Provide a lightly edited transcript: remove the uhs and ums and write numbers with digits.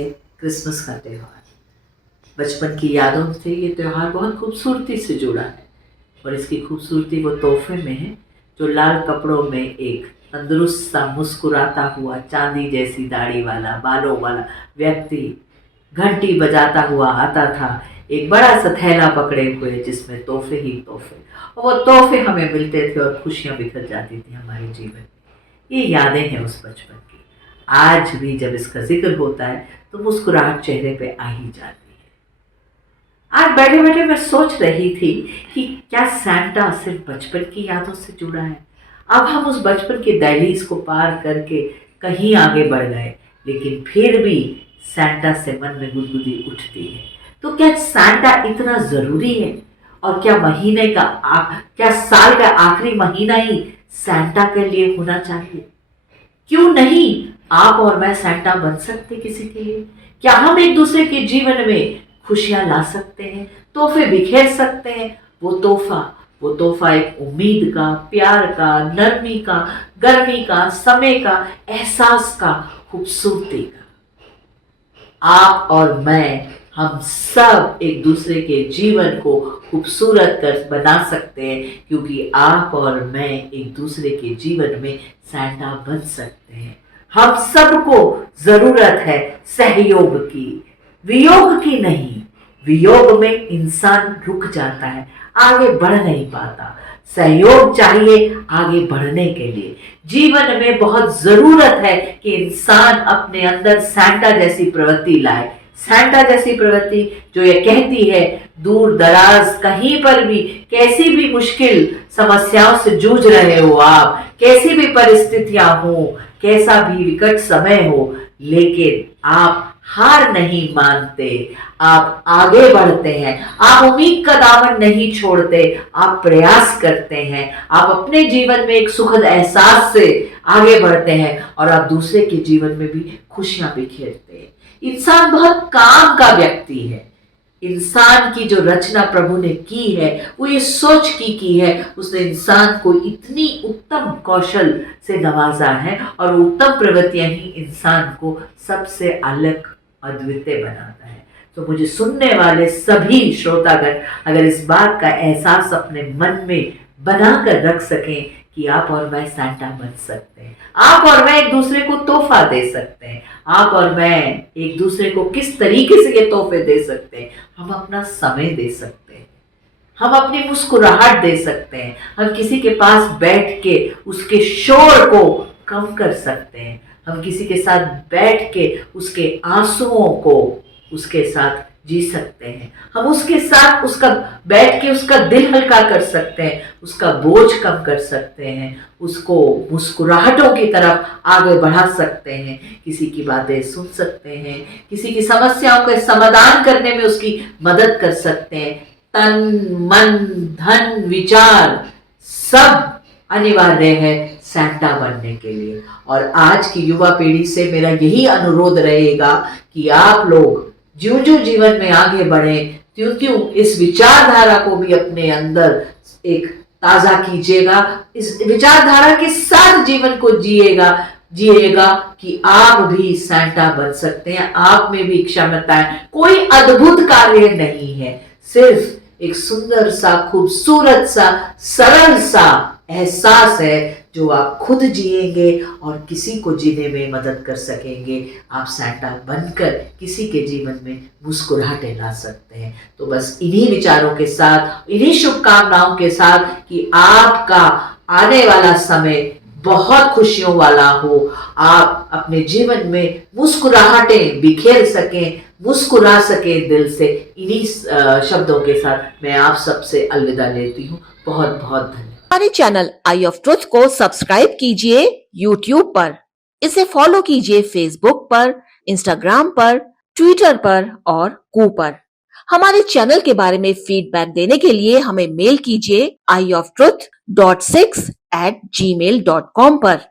है क्रिसमस का त्यौहार। बचपन की यादों से ये त्यौहार बहुत खूबसूरती से जुड़ा है और इसकी खूबसूरती वो तोहफे में है जो लाल कपड़ों में एक तंदुरुस्त सा मुस्कुराता हुआ चांदी जैसी दाढ़ी वाला बालों वाला व्यक्ति घंटी बजाता हुआ आता था, एक बड़ा सा थैला पकड़े हुए जिसमें तोहफे ही तोहफे, और वो तोहफे हमें मिलते थे और खुशियां बिखर जाती थी हमारे जीवन में। ये यादें हैं उस बचपन की। आज भी जब इसका जिक्र होता है तो मुस्कुराहट चेहरे पे आ ही जाती है। आज बैठे बैठे मैं सोच रही थी कि क्या सैंटा सिर्फ बचपन की यादों से जुड़ा है। अब हम उस बचपन की दहलीज को पार करके कहीं आगे बढ़ गए, लेकिन फिर भी सैंटा से मन में गुदगुदी उठती है। तो क्या सैंटा इतना जरूरी है? और क्या साल का आखिरी महीना ही सैंटा के लिए होना चाहिए? क्यों नहीं आप और मैं सैंटा बन सकते किसी के लिए? क्या हम एक दूसरे के जीवन में खुशियां ला सकते हैं, तोहफे बिखेर सकते हैं? वो तोहफा एक उम्मीद का, प्यार का, नरमी का, गर्मी का, समय का, एहसास का, खूबसूरती का। आप और मैं, हम सब एक दूसरे के जीवन को खूबसूरत कर बना सकते हैं, क्योंकि आप और मैं एक दूसरे के जीवन में सैंटा बन सकते हैं। हम सबको जरूरत है सहयोग की, वियोग की नहीं। वियोग में इंसान रुक जाता है, आगे बढ़ नहीं पाता। सहयोग चाहिए आगे बढ़ने के लिए। जीवन में बहुत जरूरत है कि इंसान अपने अंदर सैंटा जैसी प्रवृत्ति लाए। सैंटा जैसी प्रवृत्ति जो ये कहती है, दूर दराज कहीं पर भी कैसी भी मुश्किल समस्याओं से जूझ रहे हो आप, कैसी भी परिस्थितियां हो, कैसा भी विकट समय हो, लेकिन आप हार नहीं मानते, आप आगे बढ़ते हैं, आप उम्मीद का दामन नहीं छोड़ते, आप प्रयास करते हैं, आप अपने जीवन में एक सुखद एहसास से आगे बढ़ते हैं और आप दूसरे के जीवन में भी खुशियां बिखेरते हैं। इंसान बहुत काम का व्यक्ति है। इंसान की जो रचना प्रभु ने की है वो ये सोच की है, उसने इंसान को इतनी उत्तम कौशल से नवाजा है और उत्तम प्रवृत्तियां ही इंसान को सबसे अलग अद्वितीय बनाता है। तो मुझे सुनने वाले सभी श्रोतागण अगर इस बात का एहसास अपने मन में बनाकर रख सकें कि आप और मैं सैंटा बन सकते हैं, आप और मैं एक दूसरे को तोहफा दे सकते हैं, आप और मैं एक दूसरे को किस तरीके से ये तोहफे दे सकते हैं। हम अपना समय दे सकते हैं, हम अपनी मुस्कुराहट दे सकते हैं, हम किसी के पास बैठ के उसके शोर को कम कर सकते हैं, हम किसी के साथ बैठ के उसके आंसुओं को उसके साथ जी सकते हैं, हम उसके साथ उसका बैठ के उसका दिल हल्का कर सकते हैं, उसका बोझ कम कर सकते हैं, उसको मुस्कुराहटों की तरफ आगे बढ़ा सकते हैं, किसी की बातें सुन सकते हैं, किसी की समस्याओं का समाधान करने में उसकी मदद कर सकते हैं। तन मन धन विचार सब अनिवार्य है सैंटा बनने के लिए। और आज की युवा पीढ़ी से मेरा यही अनुरोध रहेगा कि आप लोग ज्यों ज्यों जीवन में आगे बढ़े त्यों त्यों इस विचारधारा को भी अपने अंदर एक ताजा कीजिएगा, इस विचारधारा के साथ जीवन को जिएगा कि आप भी सैंटा बन सकते हैं। आप में भी क्षमता है, कोई अद्भुत कार्य नहीं है, सिर्फ एक सुंदर सा, खूबसूरत सा, सरल सा एहसास है जो आप खुद जिएंगे और किसी को जीने में मदद कर सकेंगे। आप सैंटा बनकर किसी के जीवन में मुस्कुराहटें ला सकते हैं। तो बस इन्हीं विचारों के साथ, इन्हीं शुभकामनाओं के साथ कि आपका आने वाला समय बहुत खुशियों वाला हो, आप अपने जीवन में मुस्कुराहटें बिखेर सकें, मुस्कुरा सके दिल से। इन्हीं शब्दों के साथ मैं आप सबसे अलविदा लेती हूँ। बहुत बहुत धन्यवाद। हमारे चैनल आई ऑफ ट्रुथ को सब्सक्राइब कीजिए YouTube पर, इसे फॉलो कीजिए Facebook पर, Instagram पर, Twitter पर और कू पर। हमारे चैनल के बारे में फीडबैक देने के लिए हमें मेल कीजिए ioftruth.6@gmail.com पर।